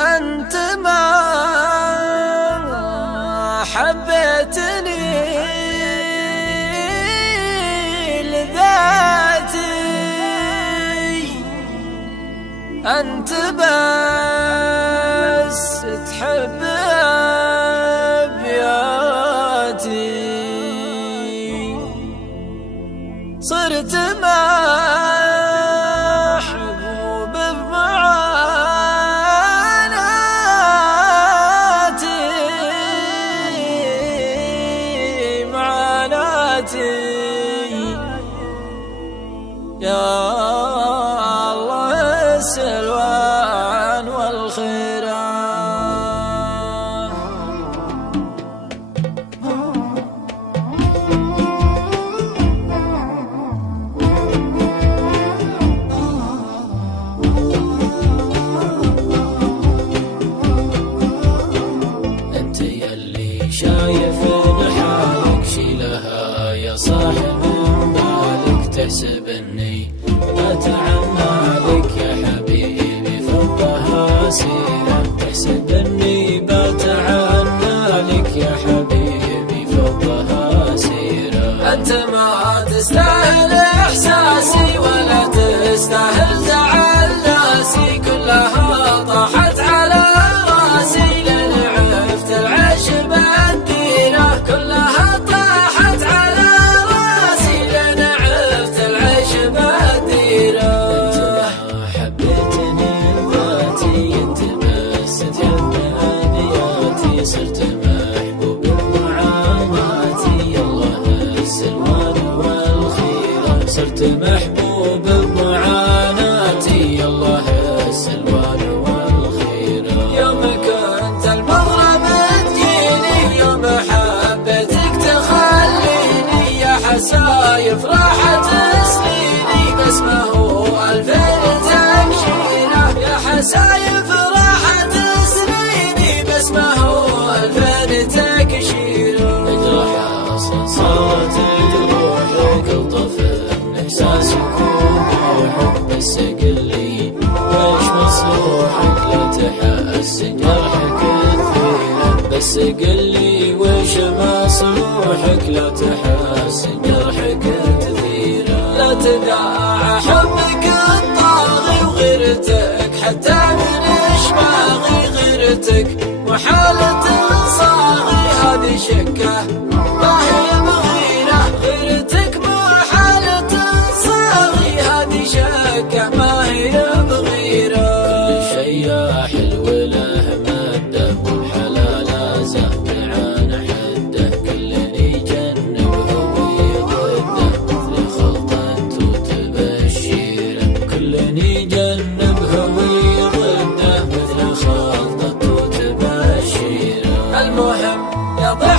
أنت ما حبيتني لذاتي، أنت بس تحب أبياتي. صرت محبوب بمعاناتي يا الله السلوان والخيرات. انت يلي شايف حالك شيلها يا صاحب بالك، تحسب اني اتعنى لك يا حبيبي فضها سيرة، تحسب اني بتعنى لك يا حبيبي فضها سيرة. أنت ما تستاهل إحساسي ولا تستاهل زعل ناسي، كلها طاحت على راسي لين عرفت العيش بالديرة، كلها طاحت على راسي لين عرفت العيش بالديرة. انت ما حبيتني ذاتي، انت بس تحب ابياتي، صرت محبوب بمعاناتي الله السلوان والخيرة، صرت محبوب بمعاناتي الله السلوان والخيرة. يوم كنت المغرب تجيني، يوم حبيتك تخليني، يا حسايف راحت سنيني بس ما هو ألفين تكشيرة، يا حسايف راحت سنيني بس ما هو ألفين تكشيرة. اجرح اصلا صارت جروحك الطفل احساسك وروحك، بس قلي ويش مصلوحك لا تحسن جرحك كثيرة، بس قلي ويش مصلوحك لا تحسن جرحك كثيرة. لا تداعى حبك الطاغي وغيرتك حتى من اشباغي، غيرتك وحالة صاغي هذه شكة ما هي بغيرة، غيرتك محالة صاغي هذه شكة ما هي بغيرة. كل شي حلو له مده والحلال زهد عن حده، كلني جنبه ويضده مثل خلطة توت بشيره، كلني جنبه ويضده مثل خلطة توت بشيره. المهم يا ضحك